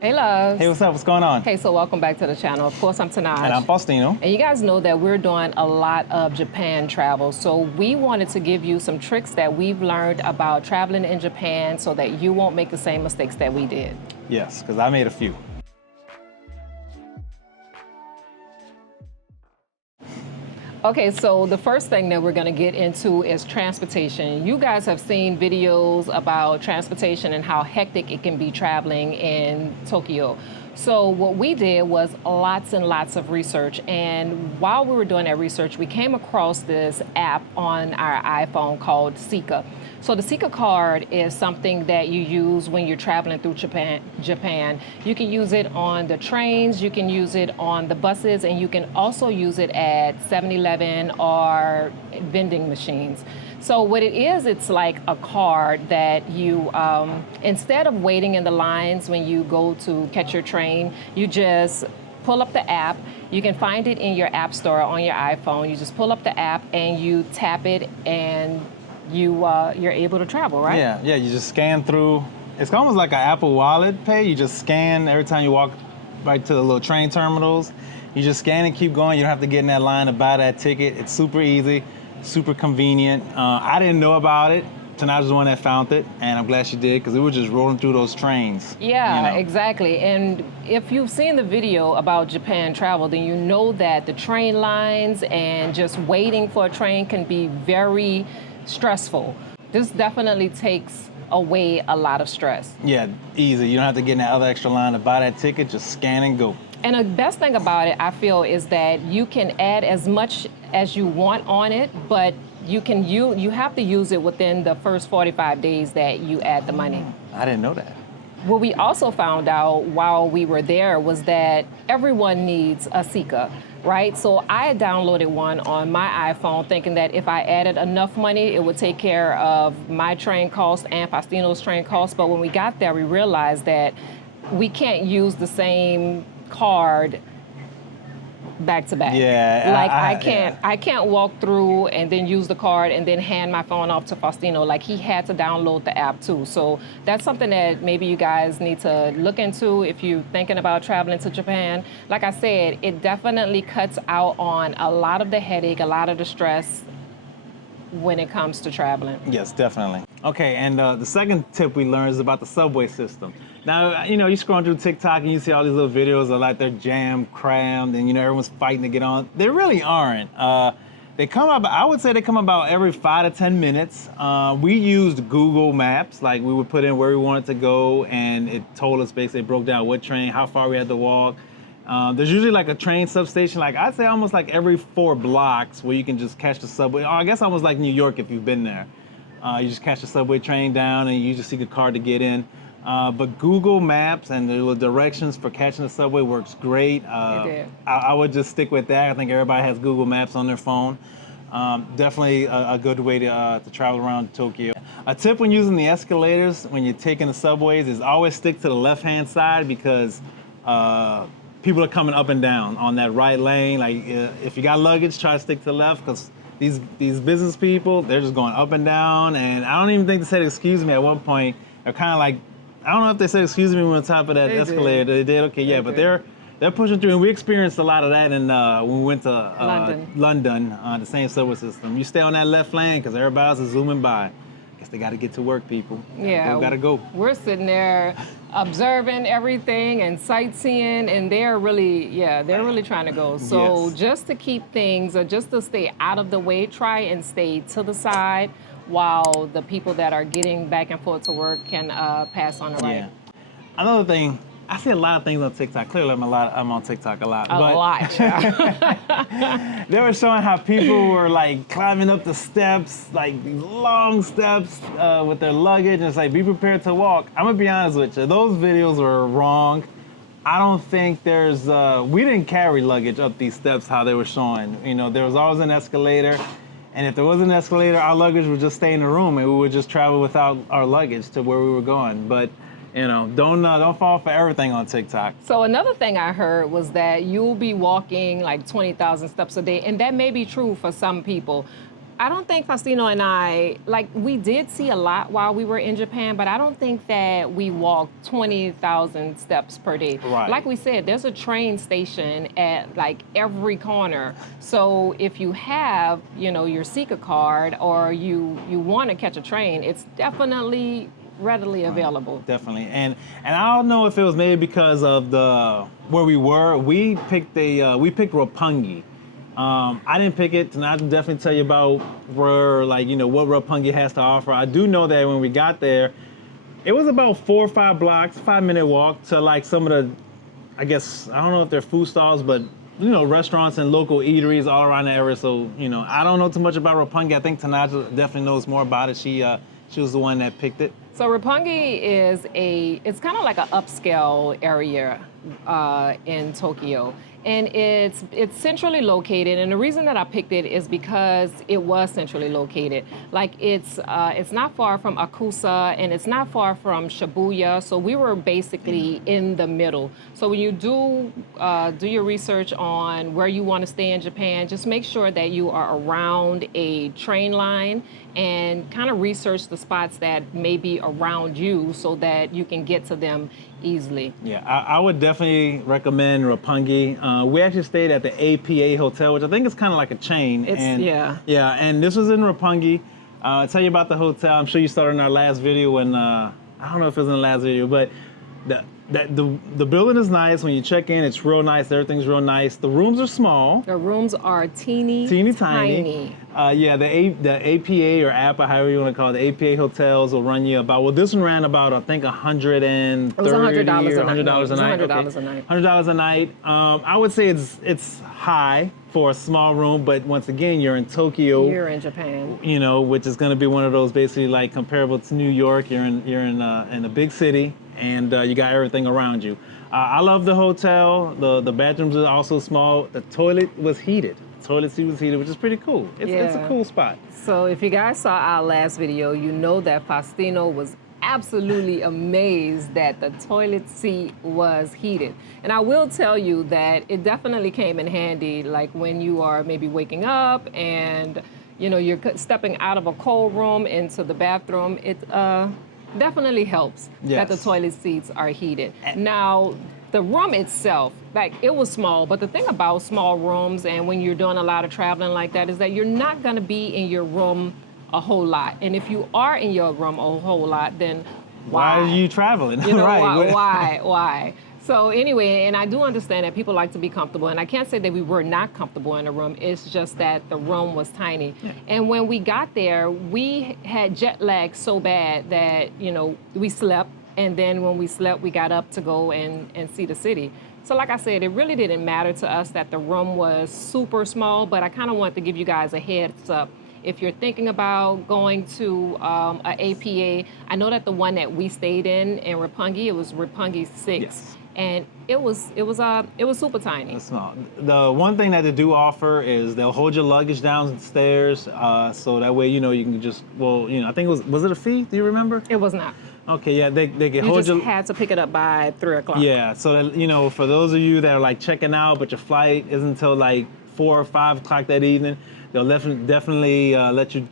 Hey, loves. Hey, what's up? What's going on? Hey, so welcome back to the channel. Of course, I'm Tenaj. And I'm Tino. And you guys know that we're doing a lot of Japan travel. So we wanted to give you some tricks that we've learned about traveling in Japan so that you won't make the same mistakes that we did. Yes, because I made a few. Okay, so the first thing that we're going to get into is transportation. You guys have seen videos about transportation and how hectic it can be traveling in Tokyo. So what we did was lots and lots of research, and while we were doing that research, we came across this app on our iPhone called Sika. So the Sika card is something that you use when you're traveling through Japan. You can use it on the trains, you can use it on the buses, and you can also use it at 7-Eleven or vending machines. So what it is, it's like a card that you, instead of waiting in the lines when you go to catch your train, you just pull up the app. You can find it in your app store on your iPhone. You just pull up the app and you tap it and you're able to travel, right? Yeah, you just scan through. It's almost like an Apple Wallet pay. You just scan every time you walk right to the little train terminals. You just scan and keep going. You don't have to get in that line to buy that ticket. It's super easy, super convenient. I didn't know about it. Tenaj was the one that found it, and I'm glad she did because we were just rolling through those trains. Yeah, exactly. And if you've seen the video about Japan travel, then you know that the train lines and just waiting for a train can be very stressful. This definitely takes away a lot of stress. Yeah, easy. You don't have to get in that other extra line to buy that ticket. Just scan and go. And the best thing about it, I feel, is that you can add as much as you want on it, but you have to use it within the first 45 days that you add the money. I didn't know that. What we also found out while we were there was that everyone needs a Sika, right? So I had downloaded one on my iPhone thinking that if I added enough money, it would take care of my train cost and Faustino's train cost. But when we got there, we realized that we can't use the same card back to back. Yeah, like I can't walk through and then use the card and then hand my phone off to Faustino. Like, he had to download the app too. So that's something that maybe you guys need to look into if you're thinking about traveling to Japan. Like I said, it definitely cuts out on a lot of the headache, a lot of the stress when it comes to traveling. Yes, definitely. Okay, and the second tip we learned is about the subway system. Now, you scroll through TikTok and you see all these little videos of like they're jammed, crammed, and everyone's fighting to get on. They really aren't. They come up, I would say they come about every 5 to 10 minutes. We used Google Maps, like we would put in where we wanted to go, and it told us basically, broke down what train, how far we had to walk. There's usually like a train substation, like I'd say almost like every 4 blocks where you can just catch the subway. Or I guess almost like New York if you've been there. You just catch the subway train down and you just see the car to get in. But Google Maps and the directions for catching the subway works great. I would just stick with that. I think everybody has Google Maps on their phone. Definitely a good way to travel around Tokyo. A tip when using the escalators, when you're taking the subways, is always stick to the left-hand side because people are coming up and down on that right lane. Like if you got luggage, try to stick to the left because these business people, they're just going up and down. And I don't even think they said excuse me at one point. They're kind of like, I don't know if they said excuse me on top of that escalator. They did, okay, yeah, but they're pushing through, and we experienced a lot of that when we went to London, the same subway system. You stay on that left lane because everybody else is zooming by. Guess they got to get to work, people. Yeah, gotta go. We're sitting there observing everything and sightseeing, and they're really trying to go. So just to keep things, or just to stay out of the way, try and stay to the side while the people that are getting back and forth to work can pass on the right. Yeah. Another thing, I see a lot of things on TikTok. Clearly, I'm on TikTok a lot. A lot, yeah. They were showing how people were like climbing up the steps, like these long steps with their luggage, and it's like, be prepared to walk. I'm gonna be honest with you, those videos were wrong. I don't think we didn't carry luggage up these steps how they were showing. There was always an escalator. And if there was an escalator, our luggage would just stay in the room and we would just travel without our luggage to where we were going. But, don't fall for everything on TikTok. So another thing I heard was that you'll be walking like 20,000 steps a day. And that may be true for some people. I don't think Faustino and I, like, we did see a lot while we were in Japan, but I don't think that we walked 20,000 steps per day. Right. Like we said, there's a train station at like every corner. So if you have, you know, your Sika card or you want to catch a train, it's definitely readily available. Definitely, and I don't know if it was maybe because of the where we were. We picked Roppongi. I didn't pick it, and I can definitely tell you about where, like, you know, what Roppongi has to offer. I do know that when we got there, it was about 4 or 5 blocks, 5-minute walk to like some of the, I guess, I don't know if they're food stalls, but you know, restaurants and local eateries all around the area. So, you know, I don't know too much about Roppongi. I think Tenaj definitely knows more about it. She was the one that picked it. So Roppongi is it's kind of like an upscale area in Tokyo. And it's centrally located, and the reason that I picked it is because it was centrally located. Like it's not far from Akusa, and it's not far from Shibuya, so we were basically in the middle. So when you do your research on where you want to stay in Japan, just make sure that you are around a train line and kind of research the spots that may be around you so that you can get to them easily. Yeah, I would definitely recommend Roppongi. We actually stayed at the APA Hotel, which I think is kind of like a chain. Yeah, and this was in Roppongi. I'll tell you about the hotel. I'm sure you saw it in our last video when, I don't know if it was in the last video, but the building is nice. When you check in, it's real nice. Everything's real nice. The rooms are small. The rooms are teeny tiny. The APA or APA, however you want to call it, the APA hotels will run you about, well, this one ran about, I think, $130 It was $100 a night. $100 a night. $100 a night. I would say it's high for a small room, but once again, you're in Tokyo. You're in Japan. You know, which is going to be one of those basically like comparable to New York. You're in a big city, and you got everything around you. I love the hotel. The bathrooms are also small. The toilet was heated. The toilet seat was heated, which is pretty cool. It's a cool spot. So if you guys saw our last video, you know that Faustino was absolutely amazed that the toilet seat was heated. And I will tell you that it definitely came in handy, like when you are maybe waking up and, you know, you're stepping out of a cold room into the bathroom. It definitely helps that the toilet seats are heated. Now, the room itself, like, it was small, but the thing about small rooms and when you're doing a lot of traveling like that is that you're not gonna be in your room a whole lot. And if you are in your room a whole lot, then why are you traveling? You know, right. why? So anyway, and I do understand that people like to be comfortable, and I can't say that we were not comfortable in the room. It's just that the room was tiny. Yeah. And when we got there, we had jet lag so bad that, you know, we slept, and then when we slept, we got up to go and see the city. So like I said, it really didn't matter to us that the room was super small, but I kind of wanted to give you guys a heads up. If you're thinking about going to an APA, I know that the one that we stayed in Roppongi, it was Roppongi 6. Yes. And it was super tiny. It's small. The one thing that they do offer is they'll hold your luggage downstairs, so that way, you know, you can just, well, you know, I think was it a fee? Do you remember? It was not. Okay, yeah, they can hold you just had to pick it up by 3 o'clock. Yeah, so that, you know, for those of you that are like checking out, but your flight isn't until like 4 or 5 o'clock that evening, they'll definitely let you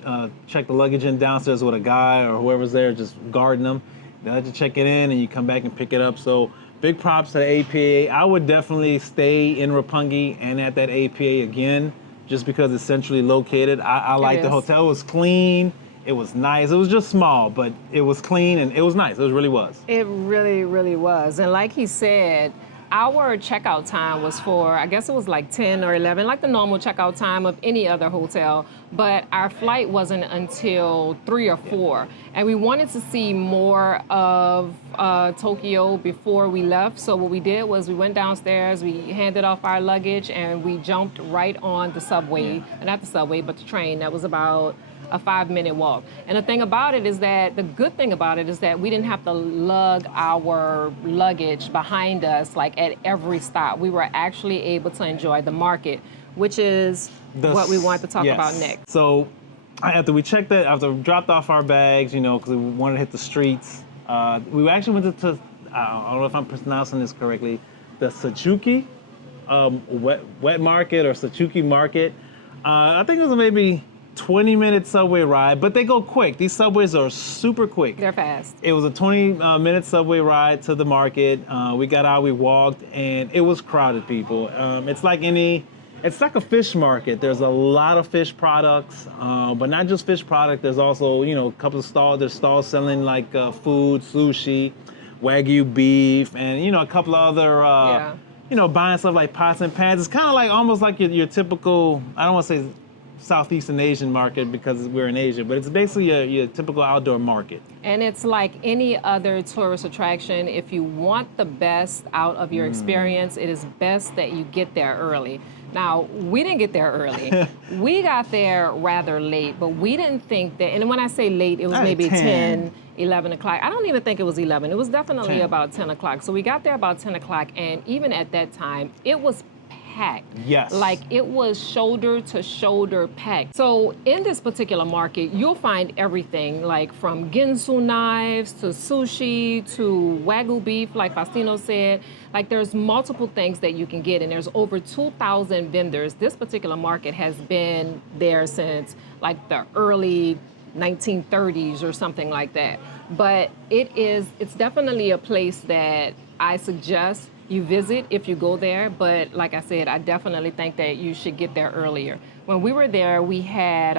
check the luggage in downstairs with a guy or whoever's there just guarding them. They'll let you check it in and you come back and pick it up. So big props to the APA. I would definitely stay in Roppongi and at that APA again, just because it's centrally located. I like the hotel. It was clean. It was nice. It was just small, but it was clean and it was nice. It really was. It really, really was. And like he said, our checkout time was for, I guess it was like 10 or 11, like the normal checkout time of any other hotel. But our flight wasn't until 3 or 4. And we wanted to see more of Tokyo before we left. So what we did was we went downstairs, we handed off our luggage, and we jumped right on the subway. Not the subway, but the train. That was about a 5-minute walk. And the thing about it is that, the good thing about it is that we didn't have to lug our luggage behind us like at every stop. We were actually able to enjoy the market, which is what we want to talk about next. So after we checked that, after we dropped off our bags, you know, because we wanted to hit the streets, we actually went to I don't know if I'm pronouncing this correctly, the Tsukiji wet market or Tsukiji market. I think it was maybe 20-minute subway ride, but they go quick. These subways are super quick. They're fast. It was a 20-minute subway ride to the market. We got out, we walked, and it was crowded, people. It's like a fish market. There's a lot of fish products, but not just fish product. There's also, a couple of stalls. There's stalls selling like food, sushi, Wagyu beef, and, a couple of other, buying stuff like pots and pans. It's kind of like almost like your typical, I don't want to say Southeastern Asian market because we're in Asia, but it's basically your typical outdoor market. And it's like any other tourist attraction. If you want the best out of your experience, it is best that you get there early. Now, we didn't get there early. We got there rather late, but we didn't think that, and when I say late, it was maybe 10, 11 o'clock. I don't even think it was 11. It was definitely 10. about 10 o'clock. So we got there about 10 o'clock, and even at that time, it was packed. Yes. Like it was shoulder to shoulder packed. So in this particular market, you'll find everything like from ginsu knives to sushi to Wagyu beef, like Faustino said. Like there's multiple things that you can get, and there's over 2,000 vendors. This particular market has been there since like the early 1930s or something like that. But it's definitely a place that I suggest you visit if you go there, but like I said, I definitely think that you should get there earlier. When we were there, we had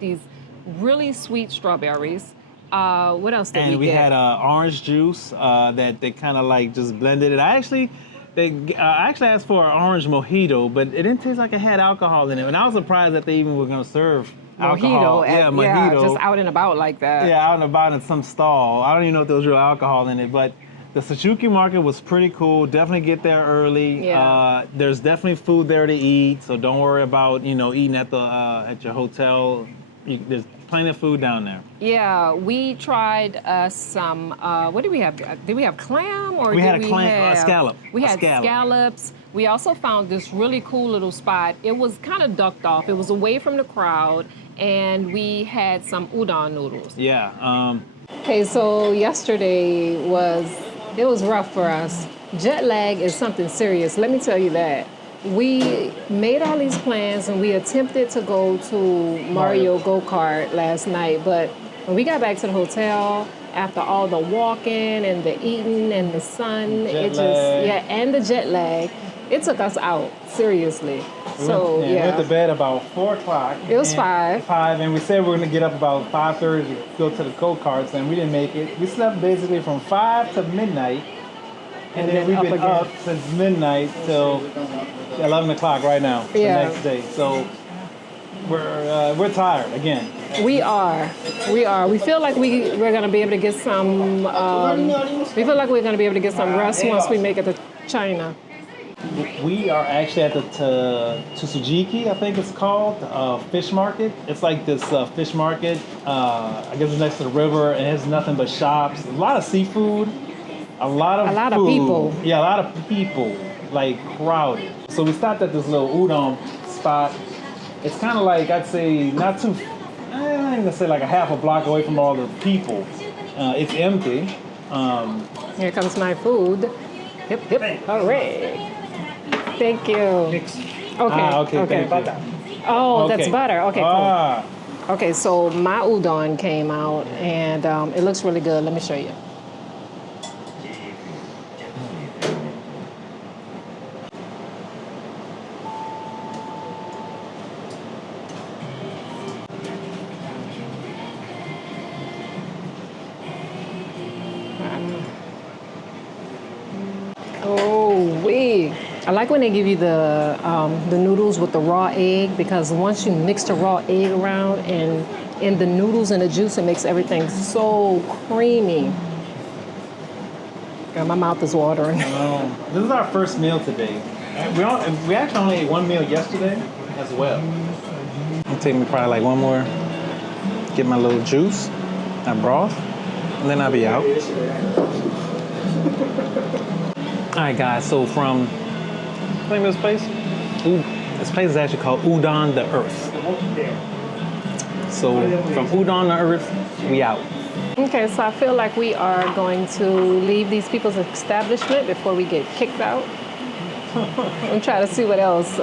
these really sweet strawberries. What else did we get? And we had orange juice that they kind of like just blended it. I actually asked for an orange mojito, but it didn't taste like it had alcohol in it. And I was surprised that they even were going to serve alcohol. Mojito. Yeah, just out and about like that. Yeah, out and about in some stall. I don't even know if there was real alcohol in it, but the Tsukiji market was pretty cool. Definitely get there early. Yeah. There's definitely food there to eat, so don't worry about eating at your hotel. There's plenty of food down there. Yeah, we tried some. What did we have? Did we have clam or we did had a clam, a scallop. We had scallops. We also found this really cool little spot. It was kind of ducked off. It was away from the crowd, and we had some udon noodles. Yeah. Okay, so yesterday was rough for us. Jet lag is something serious. Let me tell you that. We made all these plans and we attempted to go to Mario Go-Kart last night, but when we got back to the hotel, after all the walking and the eating and the sun, and the jet lag, it took us out, seriously. We went to bed about 4 o'clock. It was 5. 5, and we said we were going to get up about 5:30 to go to the go-karts, and we didn't make it. We slept basically from 5 to midnight, and then we've been up since midnight till 11 o'clock right now, the next day. So we're tired again. We are. We feel like we're going to be able to get some. We feel like we're going to be able to get some rest once we make it to China. We are actually at the Tsukiji, I think it's called, fish market. It's like this fish market. I guess it's next to the river, and it has nothing but shops. A lot of seafood, a lot of people. Yeah, a lot of people, like crowded. So we stopped at this little udon spot. It's kind of like, I'd say, not too, I'm gonna say like a half a block away from all the people. It's empty. Here comes my food. Hip, hip, hooray. Thank you. Okay. Butter. Oh, okay. That's butter. Okay, cool. Okay, so my udon came out, and it looks really good. Let me show you. I like when they give you the noodles with the raw egg, because once you mix the raw egg around and in the noodles and the juice, it makes everything so creamy. God, my mouth is watering. This is our first meal today. We actually only ate one meal yesterday as well. It'll take me probably like one more, get my little juice, my broth, and then I'll be out. All right, guys, so from, what's the name of this place? This place is actually called Udon the Earth. So from Udon the Earth, we out. Okay, so I feel like we are going to leave these people's establishment before we get kicked out and try to see what else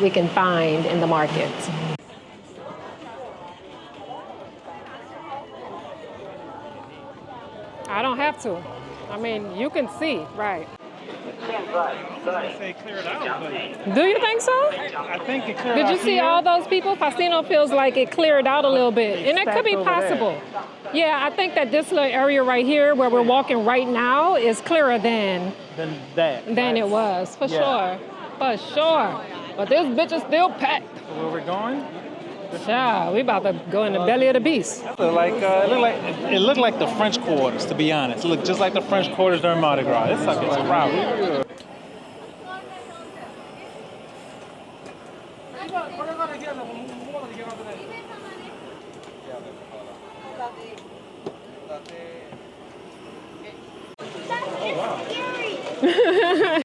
we can find in the market. have to. I mean, you can see, right? I say clear it out, but Do you think so? I think it cleared Did out you see here. all those people? Faustino feels like it cleared out a little bit, They and it could be stacked over there. possible. Yeah, I think that this little area right here where we're walking right now is clearer than Than it was, for Yeah. sure. For sure. But this bitch is still packed. Where we're going? Yeah, we about to go in the belly of the beast. It looked like the French Quarters, to be honest. It looked just like the French Quarters during Mardi Gras. This sucker's crowded.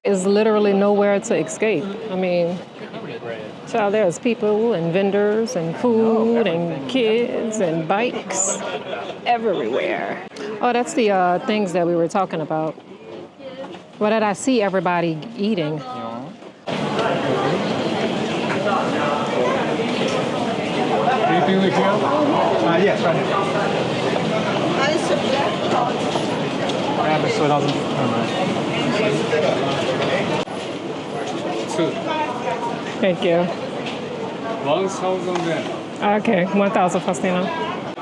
Is literally nowhere to escape. I mean, so there's people and vendors and food and kids and bikes everywhere. Oh, that's the things that we were talking about. Well, that I see everybody eating. Yes, right here. Grab it so it doesn't. Thank you. 1,000 yen. Okay, 1,000 Faustino.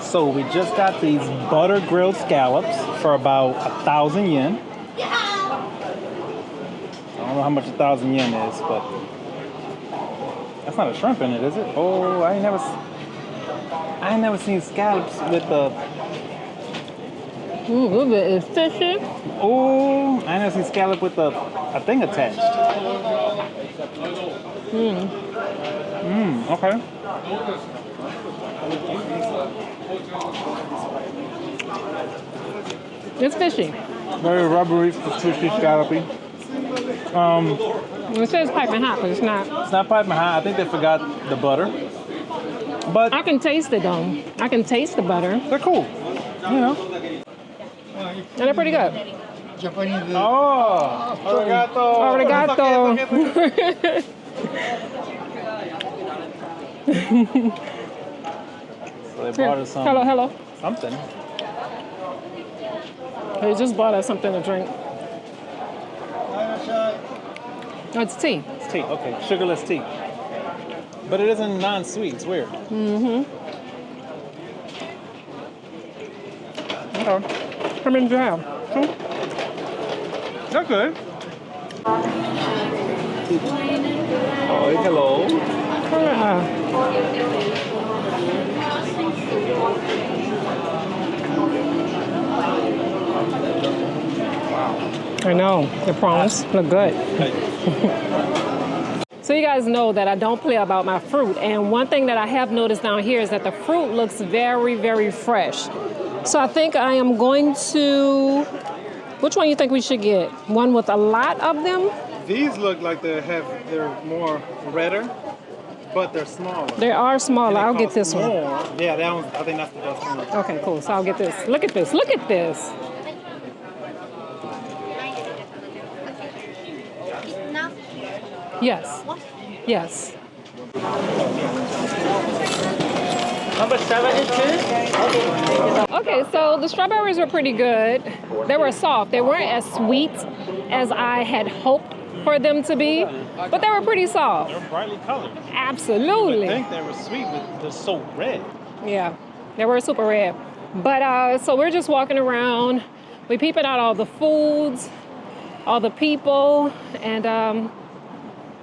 So we just got these butter grilled scallops for about 1,000 yen. I don't know how much 1,000 yen is, but that's not a shrimp in it, is it? Oh, I ain't never seen scallops with the. A little bit is fishy. Oh, I ain't never seen scallop with a thing attached. Okay. It's fishy. Very rubbery, fishy, scallopy. It says piping hot, but it's not. It's not piping hot. I think they forgot the butter. But I can taste it though. I can taste the butter. they're cool. You know. And they're pretty good. Oh, arigato. Arigato. So they bought us some Hello. something. They just bought us something to drink. Oh, it's tea. It's tea. Okay, sugarless tea. But it isn't non-sweet. It's weird. Okay. How many do you have? They're good. Oh, hello. I know, the prawns look good. So you guys know that I don't play about my fruit. And one thing that I have noticed down here is that the fruit looks very, very fresh. So I think I am going to, which one you think we should get? One with a lot of them? These look like they're more redder, but they're smaller. They are smaller. I'll get this one. More. Yeah, that one. I think that's the best one. Okay, cool. So I'll get this. Look at this. Look at this. Yes. Yes. Number 72. Okay, so the strawberries were pretty good. They were soft. They weren't as sweet as I had hoped for them to be, but they were pretty soft. They're brightly colored. Absolutely. I think they were sweet, but they're so red. Yeah, they were super red. But so we're just walking around. We peeping out all the foods, all the people, and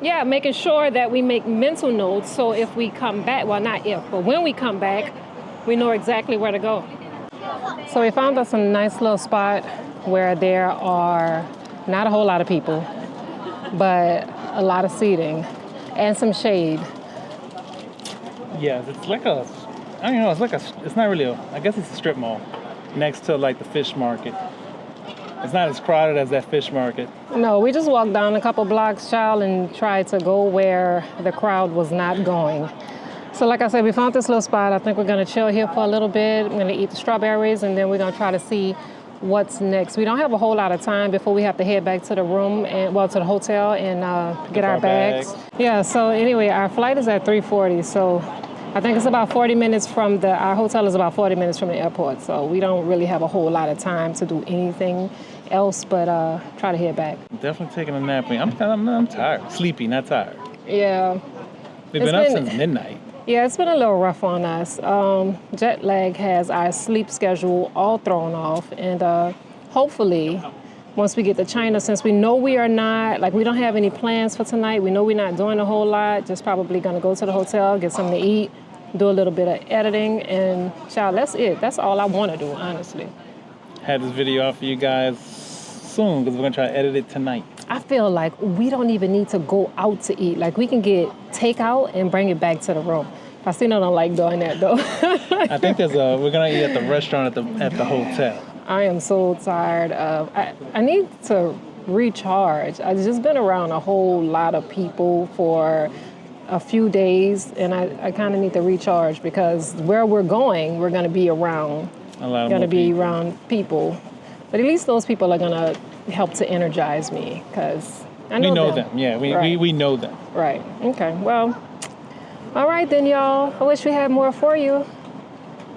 yeah, making sure that we make mental notes so if we come back, well, not if, but when we come back, we know exactly where to go. So we found us a nice little spot where there are not a whole lot of people, but a lot of seating and some shade. Yeah, it's like a, I don't know, it's not really I guess it's a strip mall next to like the fish market. It's not as crowded as that fish market. No, we just walked down a couple blocks, child, and tried to go where the crowd was not going. So like I said, we found this little spot. I think we're gonna chill here for a little bit. We're gonna eat the strawberries, and then we're gonna try to see what's next. We don't have a whole lot of time before we have to head back to the room, and well, to the hotel and get our bags. Yeah, so anyway, our flight is at 3:40, so I think it's about 40 minutes from our hotel is about 40 minutes from the airport, so we don't really have a whole lot of time to do anything else but try to head back. Definitely taking a nap. I'm tired. Sleepy, not tired. Yeah. We've been up since midnight. Yeah, it's been a little rough on us. Jet lag has our sleep schedule all thrown off, and hopefully, once we get to China, since we know we don't have any plans for tonight, we know we're not doing a whole lot, just probably gonna go to the hotel, get something to eat, do a little bit of editing, and child, that's it. That's all I wanna do, honestly. Had this video out for you guys soon, because we're gonna try to edit it tonight. I feel like we don't even need to go out to eat. Like, we can get takeout and bring it back to the room. Faustino don't like doing that, though. I think we're gonna eat at the restaurant at the hotel. I am so tired of, I need to recharge. I've just been around a whole lot of people for a few days, and I kind of need to recharge because where we're going, we're going to be around. Around people. But at least those people are going to help to energize me because I know we know them. them. Yeah, we know them. Right. Okay. Well, all right then, y'all. I wish we had more for you,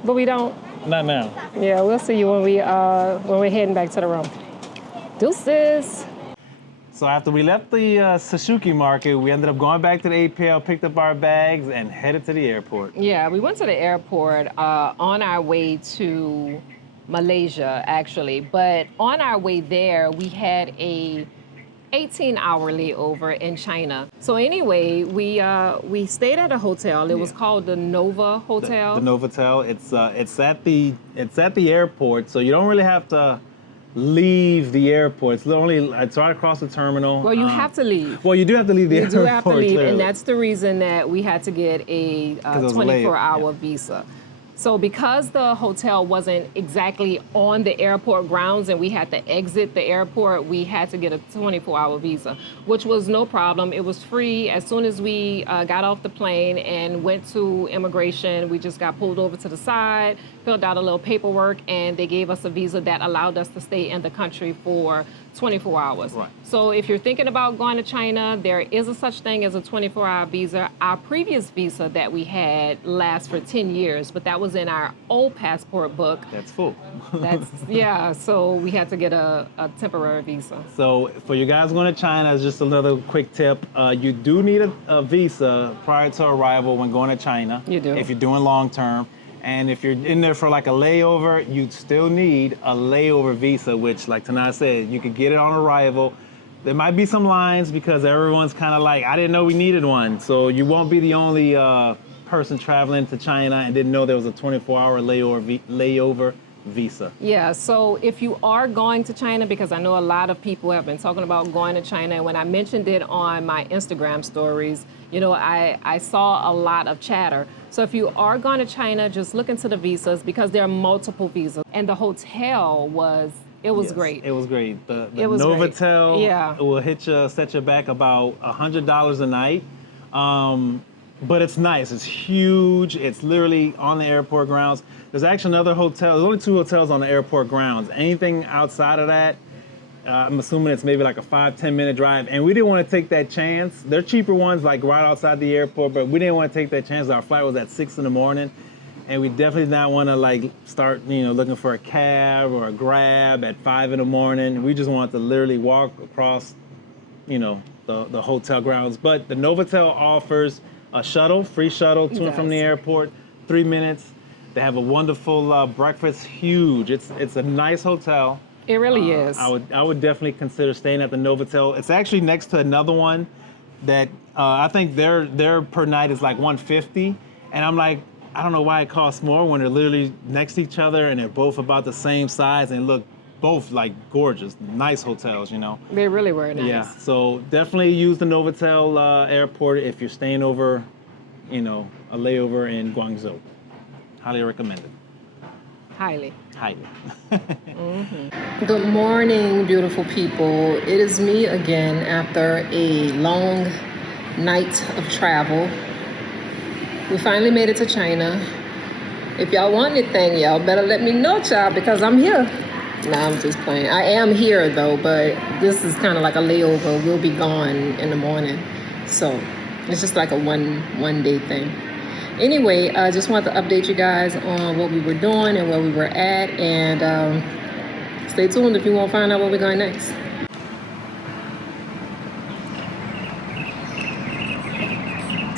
but we don't. Not now. Yeah, we'll see you when we're heading back to the room. Deuces. So after we left the Tsukiji market, we ended up going back to the APL, picked up our bags, and headed to the airport. Yeah, we went to the airport on our way to Malaysia, actually. But on our way there, we had a 18-hour layover in China. So anyway, we stayed at a hotel. It was called the Nova Hotel. The Novotel. It's at the airport, so you don't really have to leave the airport. It's right across the terminal. Well, you have to leave. Well, you do have to leave the airport. You do have to leave, clearly. And that's the reason that we had to get a 24-hour visa. So because the hotel wasn't exactly on the airport grounds and we had to exit the airport, we had to get a 24-hour visa, which was no problem. It was free. As soon as we got off the plane and went to immigration, we just got pulled over to the side, filled out a little paperwork, and they gave us a visa that allowed us to stay in the country for 24 hours. Right. So if you're thinking about going to China, there is a such thing as a 24-hour visa. Our previous visa that we had lasts for 10 years, but that was in our old passport book. That's full. So we had to get a temporary visa. So for you guys going to China, just another quick tip. You do need a visa prior to arrival when going to China. You do. If you're doing long term. And if you're in there for like a layover, you'd still need a layover visa, which, like Tenaj said, you could get it on arrival. There might be some lines because everyone's kind of like, I didn't know we needed one. So you won't be the only person traveling to China and didn't know there was a 24-hour layover visa. Yeah, so if you are going to China, because I know a lot of people have been talking about going to China, and when I mentioned it on my Instagram stories, you know, I saw a lot of chatter. So if you are going to China, just look into the visas because there are multiple visas. And the hotel was great. It was great. The was Novotel will set you back about $100 a night. But it's nice. It's huge. It's literally on the airport grounds. There's actually another hotel. There's only 2 hotels on the airport grounds. Anything outside of that, I'm assuming it's maybe like a 5-10 minute drive. And we didn't want to take that chance. They're cheaper ones like right outside the airport, but we didn't want to take that chance. Our flight was at 6 in the morning. And we definitely did not want to like start, looking for a cab or a Grab at 5 in the morning. We just wanted to literally walk across, the hotel grounds. But the Novotel offers a shuttle, free shuttle to and from the airport, 3 minutes. They have a wonderful breakfast, huge. It's a nice hotel. It really is. I would definitely consider staying at the Novotel. It's actually next to another one that I think their per night is like $150, and I'm like, I don't know why it costs more when they're literally next to each other and they're both about the same size and look both like gorgeous, nice hotels, They really were nice. Yeah, so definitely use the Novotel airport if you're staying over, a layover in Guangzhou. Highly recommended. Highly. Good morning, beautiful people. It is me again after a long night of travel. We finally made it to China. If y'all want anything, y'all better let me know, child, because I'm here. Nah, I'm just playing. I am here though, but this is kind of like a layover. We'll be gone in the morning. So it's just like a one day thing. Anyway, I just wanted to update you guys on what we were doing and where we were at, and stay tuned if you want to find out where we're going next.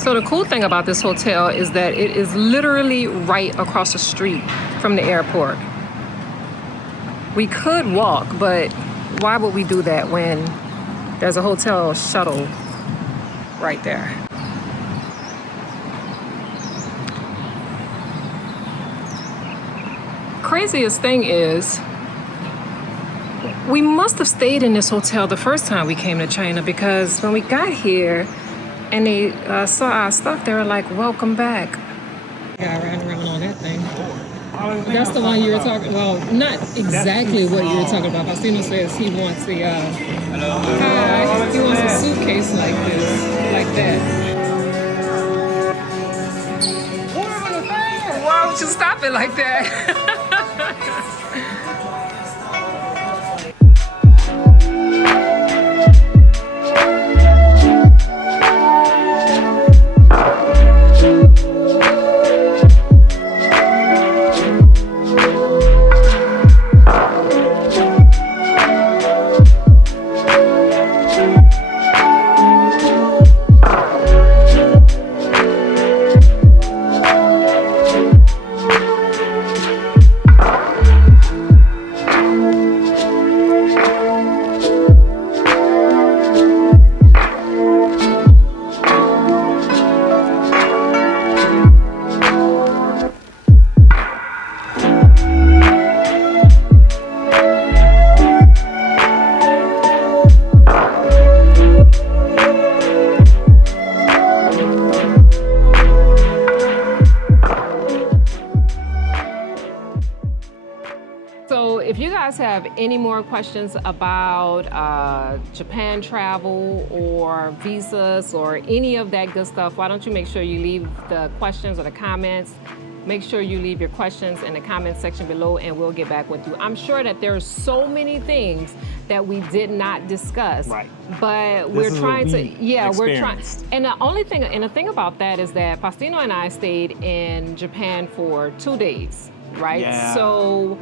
So the cool thing about this hotel is that it is literally right across the street from the airport. We could walk, but why would we do that when there's a hotel shuttle right there? Craziest thing is, we must have stayed in this hotel the first time we came to China, because when we got here and they saw our stuff, they were like, welcome back. Yeah, riding around on that thing. That's the one you were talking about. Well, not exactly what you were talking about. Faustino says he wants the, hi, he wants a suitcase like this, like that. Why would you stop it like that? If you guys have any more questions about Japan travel or visas or any of that good stuff, why don't you make sure you leave the questions or the comments. Make sure you leave your questions in the comment section below and we'll get back with you. I'm sure that there are so many things that we did not discuss. Right. But we're trying to, we're trying. And the thing about that is that Faustino and I stayed in Japan for 2 days, right? Yeah. So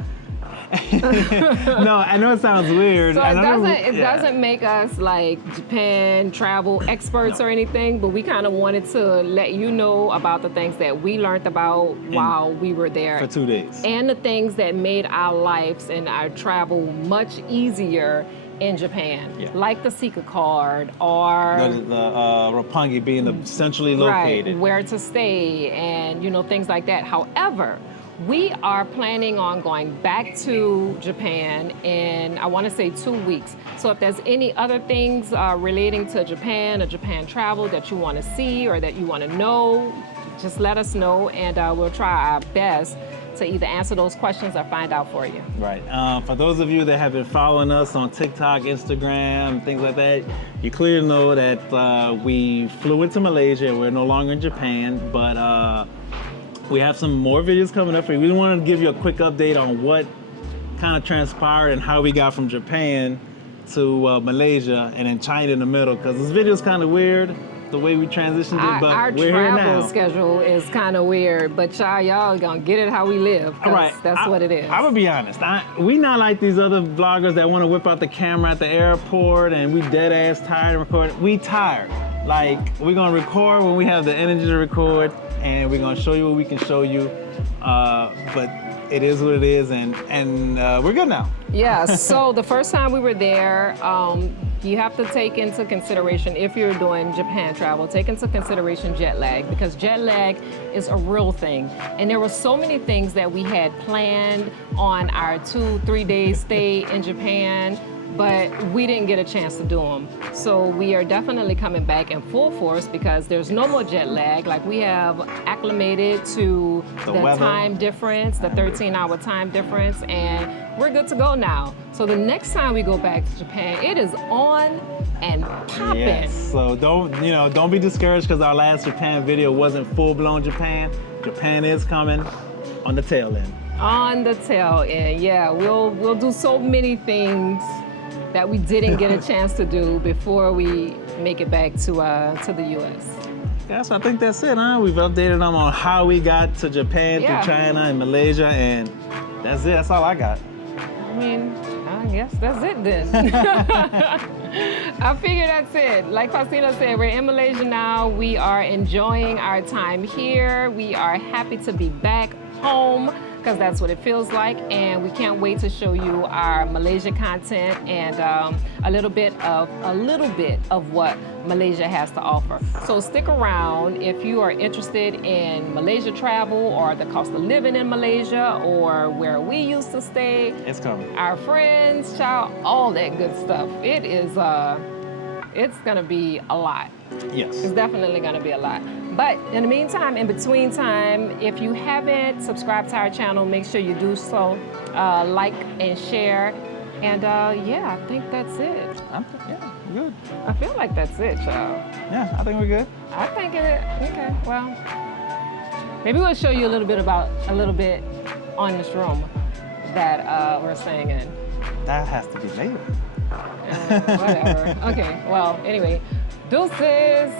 no, I know it sounds weird. So it doesn't make us like Japan travel experts or anything, but we kind of wanted to let you know about the things that we learned about while we were there. For 2 days. And the things that made our lives and our travel much easier in Japan. Yeah. Like the Sika card or the Roppongi being centrally located. Right, where to stay and things like that. However, we are planning on going back to Japan in, I want to say 2 weeks. So if there's any other things relating to Japan or Japan travel that you want to see or that you want to know, just let us know and we'll try our best to either answer those questions or find out for you. Right. For those of you that have been following us on TikTok, Instagram, things like that, you clearly know that we flew into Malaysia. We're no longer in Japan, but we have some more videos coming up for you. We wanted to give you a quick update on what kind of transpired and how we got from Japan to Malaysia and then China in the middle, because this video is kind of weird, the way we transitioned it, but our we're here now. Our travel schedule is kind of weird, but y'all gonna get it how we live. Right. That's what it is. I would be honest. We not like these other vloggers that want to whip out the camera at the airport and we dead ass tired of recording. We tired. Like, we're gonna record when we have the energy to record, and we're gonna show you what we can show you. But it is what it is, and we're good now. Yeah, so the first time we were there, you have to take into consideration, if you're doing Japan travel, take into consideration jet lag, because jet lag is a real thing. And there were so many things that we had planned on our 2-3 day stay in Japan, but we didn't get a chance to do them. So we are definitely coming back in full force because there's no more jet lag. Like, we have acclimated to the time difference, the 13-hour time difference, and we're good to go now. So the next time we go back to Japan, it is on and popping. Yes, so don't be discouraged because our last Japan video wasn't full-blown Japan. Japan is coming on the tail end. On the tail end, yeah. We'll do so many things that we didn't get a chance to do before we make it back to the U.S. Yes, I think that's it, huh? We've updated them on how we got to Japan Yeah. through China and Malaysia, and that's it. That's all I got. I mean, I guess that's it then. I figure that's it. Like Faustino said, we're in Malaysia now. We are enjoying our time here. We are happy to be back home because that's what it feels like. And we can't wait to show you our Malaysia content and a little bit of what Malaysia has to offer. So stick around if you are interested in Malaysia travel or the cost of living in Malaysia or where we used to stay. It's coming. Our friends, child, all that good stuff. It is, it's gonna be a lot. Yes. It's definitely gonna be a lot. But in the meantime, in between time, if you haven't subscribed to our channel, make sure you do so. Like and share. And yeah, I think that's it. Yeah, good. I feel like that's it, child. Yeah, I think we're good. I think it, okay, well, maybe we'll show you a little bit on this room that we're staying in. That has to be later. Whatever. Okay, well, anyway, deuces.